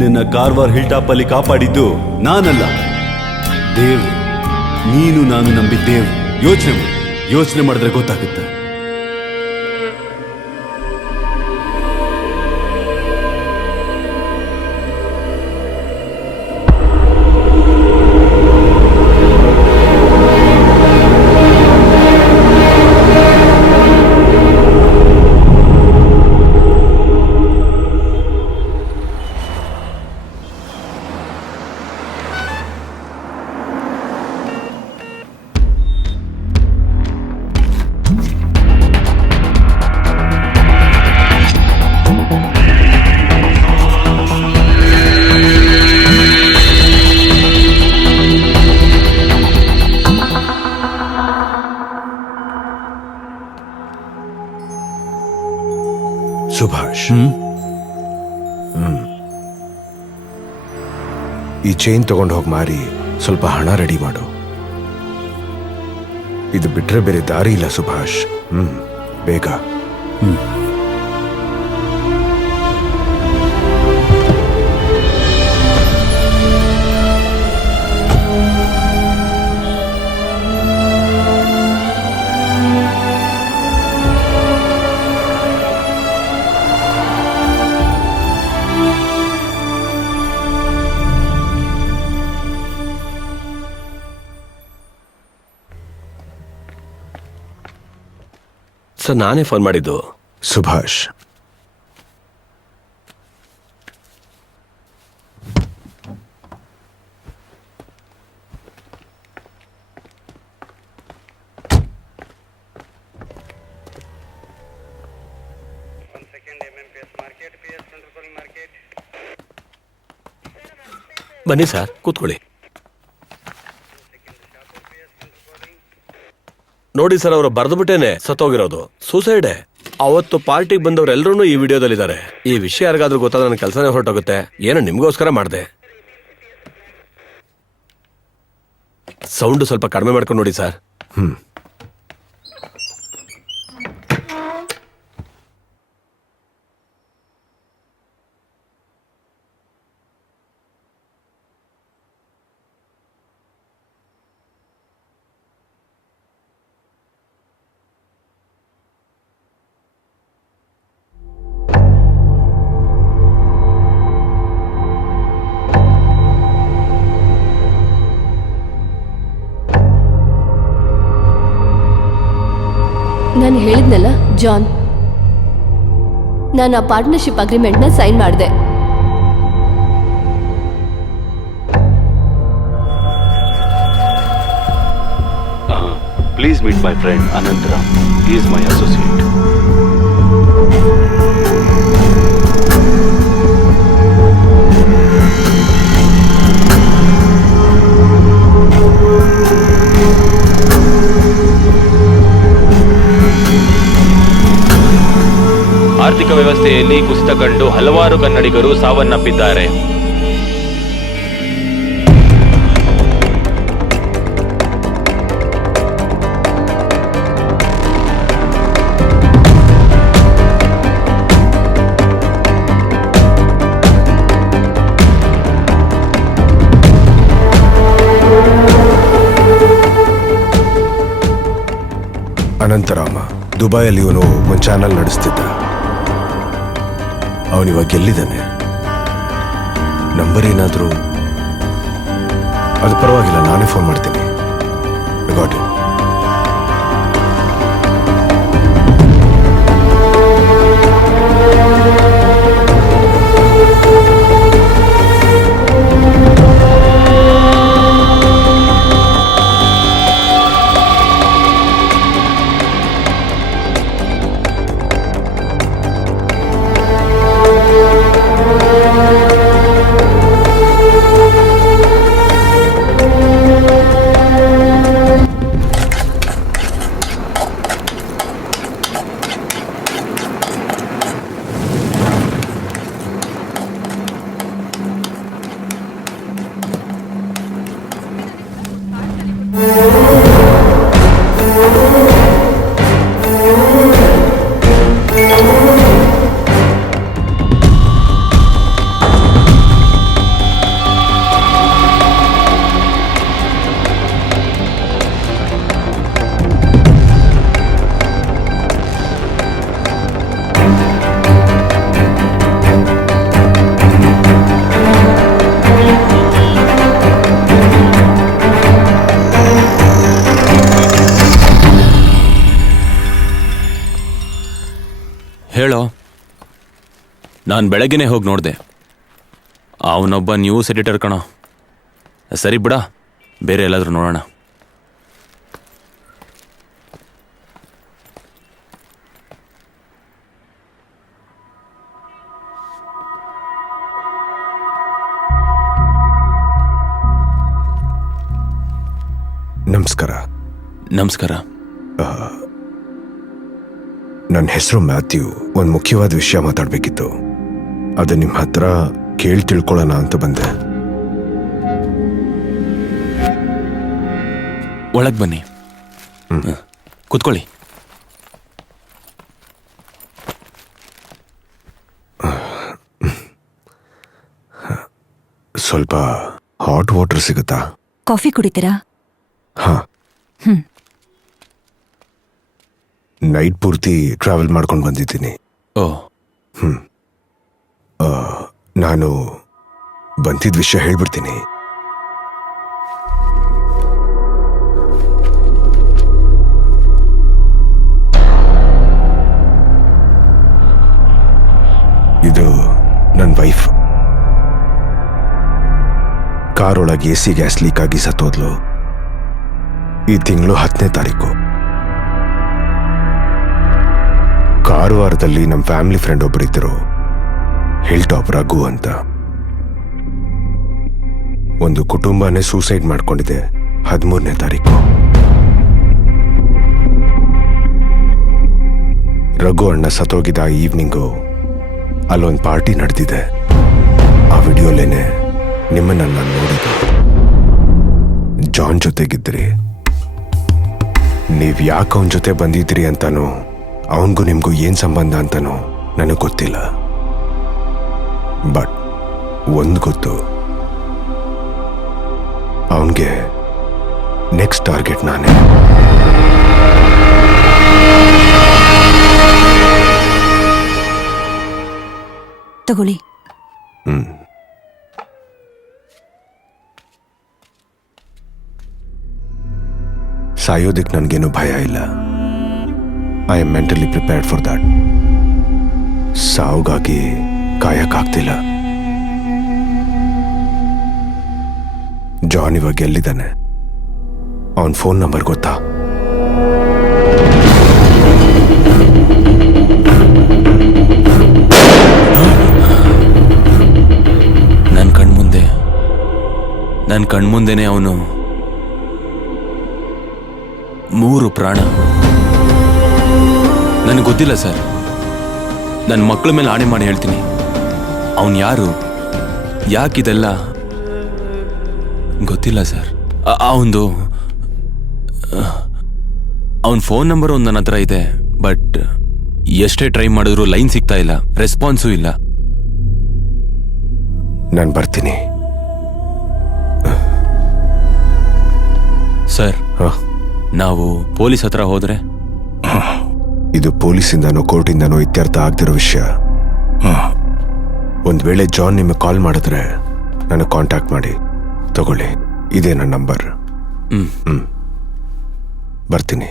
ನಿನ್ನ Karwar hill top ಅಲ್ಲಿ ಕಾಪಾಡಿದ್ದು ನಾನಲ್ಲ, ದೇವ್ರು. ನೀನು ನಾನು ನಂಬಿದ್ದೇವ್ರು. ಯೋಚನೆ ಮಾಡಿದ್ರೆ ಗೊತ್ತಾಗುತ್ತೆ. ಸುಭಾಷ್, ಈ ಚೈನ್ ತಗೊಂಡು ಹೋಗಿ ಮಾರಿ ಸ್ವಲ್ಪ ಹಣ ರೆಡಿ ಮಾಡು. ಇದು ಬಿಟ್ರೆ ಬೇರೆ ದಾರಿ ಇಲ್ಲ ಸುಭಾಷ್. ಬೇಗ. ಸರ್, ನಾನೇ ಫೋನ್ ಮಾಡಿದ್ದು. ಸುಭಾಷ್, ಬನ್ನಿ ಸರ್, ಕೂತ್ಕೊಳ್ಳಿ. ನೋಡಿ ಸರ್, ಅವರು ಬರೆದ್ಬಿಟ್ಟೇನೆ ಸತ್ತೋಗಿರೋದು. ಸೂಸೈಡೆ. ಅವತ್ತು ಪಾರ್ಟಿಗೆ ಬಂದವರೆಲ್ಲರೂ ಈ ವಿಡಿಯೋದಲ್ಲಿದ್ದಾರೆ. ಈ ವಿಷಯ ಯಾರಿಗಾದ್ರೂ ಗೊತ್ತಾದ್ರೆ ನನ್ನ ಕೆಲಸನೇ ಹೊರಟೋಗುತ್ತೆ. ಏನೋ ನಿಮ್ಗೋಸ್ಕರ ಮಾಡಿದೆ. ಸೌಂಡ್ ಸ್ವಲ್ಪ ಕಡಿಮೆ ಮಾಡ್ಕೊಂಡು ನೋಡಿ ಸರ್. ನಾನು ಹೇಳಿದ್ನಲ್ಲ ಜಾನ್, ನಾನು ಆ ಪಾರ್ಟ್ನರ್ಶಿಪ್ ಅಗ್ರಿಮೆಂಟ್ನ ಸೈನ್ ಮಾಡಿದೆ. Please meet my friend Anantharam. He is my associate. ಆರ್ಥಿಕ ವ್ಯವಸ್ಥೆಯಲ್ಲಿ ಕುಸಿತ ಕಂಡು ಹಲವಾರು ಕನ್ನಡಿಗರು ಸಾವನ್ನಪ್ಪಿದ್ದಾರೆ. ಅನಂತರಾಮ ದುಬೈಯಲ್ಲಿ ಇವನು ಒಂದು ಚಾನಲ್ ನಡೆಸ್ತಿದ್ದ. ಅವನಿವಾಗ ಎಲ್ಲಿದ್ದಾನೆ? ನಂಬರ್ ಏನಾದರೂ? ಅದು ಪರವಾಗಿಲ್ಲ, ನಾನೇ ಫೋನ್ ಮಾಡ್ತೀನಿ. Got it. ಹೇಳೋ. ನಾನು ಬೆಳಗ್ಗೆನೆ ಹೋಗಿ ನೋಡಿದೆ. ಅವನೊಬ್ಬ ನ್ಯೂಸ್ ಎಡಿಟರ್ ಕಣೋ. ಸರಿ ಬಿಡ, ಬೇರೆ ಎಲ್ಲಾದ್ರೂ ನೋಡೋಣ. ನಮಸ್ಕಾರ. ನಮಸ್ಕಾರ. ನನ್ನ ಹೆಸರು ಮ್ಯಾಥ್ಯೂ. ಒಂದು ಮುಖ್ಯವಾದ ವಿಷಯ ಮಾತಾಡಬೇಕಿತ್ತು. ಅದು ನಿಮ್ಮ ಹತ್ರ ಕೇಳಿ ತಿಳ್ಕೊಳ್ಳೋಣ ಅಂತ ಬಂದೆ. ಒಳಗೆ ಬನ್ನಿ, ಕೂತ್ಕೊಳ್ಳಿ. ಸ್ವಲ್ಪ ಹಾಟ್ ವಾಟರ್ ಸಿಗುತ್ತಾ? ಕಾಫಿ ಕುಡಿತೀರಾ? ಹಾ. ನೈಟ್ ಪೂರ್ತಿ ಟ್ರಾವೆಲ್ ಮಾಡ್ಕೊಂಡು ಬಂದಿದ್ದೀನಿ. ಓ, ನಾನು ಬಂದಿದ್ದ ವಿಷಯ ಹೇಳ್ಬಿಡ್ತೀನಿ. ಇದು ನನ್ನ ವೈಫ್. ಕಾರೊಳಗೆ AC ಗ್ಯಾಸ್ ಲೀಕ್ ಆಗಿ ಸತ್ತೋದ್ಲು. ಈ ತಿಂಗಳು 10ನೇ ತಾರೀಕು. ಕಾರವಾರದಲ್ಲಿ ನಮ್ಮ ಫ್ಯಾಮಿಲಿ ಫ್ರೆಂಡ್ ಒಬ್ಬರಿದ್ದರು, ಹಿಲ್ ಟಾಪ್ ರಘು ಅಂತ. ಒಂದು ಕುಟುಂಬನೇ ಸೂಸೈಡ್ ಮಾಡ್ಕೊಂಡಿದೆ 13ನೇ ತಾರೀಕು. ರಘು ಅಣ್ಣ ಸತ್ತೋಗಿದ್ದ ಈವ್ನಿಂಗು ಅಲ್ಲೊಂದು ಪಾರ್ಟಿ ನಡೆದಿದೆ. ಆ ವಿಡಿಯೋಲೇನೆ ನಿಮ್ಮನ್ನ ನಾನು ನೋಡಿದ್ದು. ಜಾನ್ ಜೊತೆಗಿದ್ರಿ. ನೀವು ಯಾಕೆ ಅವನ ಜೊತೆ ಬಂದಿದ್ರಿ ಅಂತಾನೋ, ಅವನಿಗೂ ನಿಮಗೂ ಏನು ಸಂಬಂಧ ಅಂತಾನೋ ನನಗೆ ಗೊತ್ತಿಲ್ಲ. ಬಟ್ ಒಂದು ಗೊತ್ತು, ಅವನಿಗೆ ನೆಕ್ಸ್ಟ್ ಟಾರ್ಗೆಟ್ ನಾನೇ. ತಗೊಳ್ಳಿ. ಸಾಯೋದಕ್ಕೆ ನನಗೇನು ಭಯ ಇಲ್ಲ. I am mentally prepared for that. ಸಾವುಗಾಗಿ ಕಾಯಕ್ಕಾಗ್ತಿಲ್ಲ. ಜಾನ್ ಇವಾಗ ಎಲ್ಲಿದ್ದಾನೆ? ಅವನ ಫೋನ್ ನಂಬರ್ ಗೊತ್ತಾ? ನನ್ನ ಕಣ್ಮುಂದೆನೆ ಅವನು 3 ಪ್ರಾಣ. ನನಗೆ ಗೊತ್ತಿಲ್ಲ ಸರ್. ನನ್ನ ಮಕ್ಕಳ ಮೇಲೆ ಆಣೆ ಮಾಡಿ ಹೇಳ್ತೀನಿ, ಅವನು ಯಾರು, ಯಾಕಿದೆಲ್ಲ ಗೊತ್ತಿಲ್ಲ ಸರ್. ಅವನ ಫೋನ್ ನಂಬರ್ ಒಂದು ನನ್ನ ಹತ್ರ ಇದೆ. ಬಟ್ ಎಷ್ಟೇ ಟ್ರೈ ಮಾಡಿದ್ರು ಲೈನ್ ಸಿಗ್ತಾ ಇಲ್ಲ, ರೆಸ್ಪಾನ್ಸೂ ಇಲ್ಲ. ನಾನು ಬರ್ತೀನಿ ಸರ್. ನಾವು ಪೊಲೀಸ್ ಹತ್ರ ಹೋದ್ರೆ? ಇದು ಪೊಲೀಸಿಂದನೋ ಕೋರ್ಟಿಂದನೋ ಇತ್ಯರ್ಥ ಆಗ್ದಿರೋ ವಿಷಯ. ಒಂದು ವೇಳೆ ಜಾನ್ ನಿಮಗೆ ಕಾಲ್ ಮಾಡಿದ್ರೆ ನನಗೆ ಕಾಂಟ್ಯಾಕ್ಟ್ ಮಾಡಿ. ತಗೊಳ್ಳಿ, ಇದೇ ನನ್ನ ನಂಬರ್. ಬರ್ತೀನಿ.